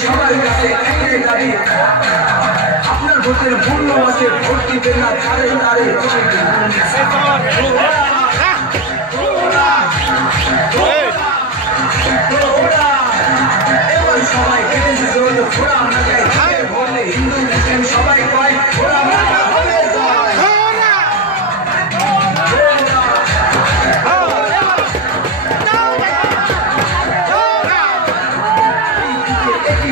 সবার কাছে একটাই দাবি, আপনার ভোটের মূল্য আছে, ভোট দিবেন না তারে তারে। এবার সবাই কেটে ঘোরা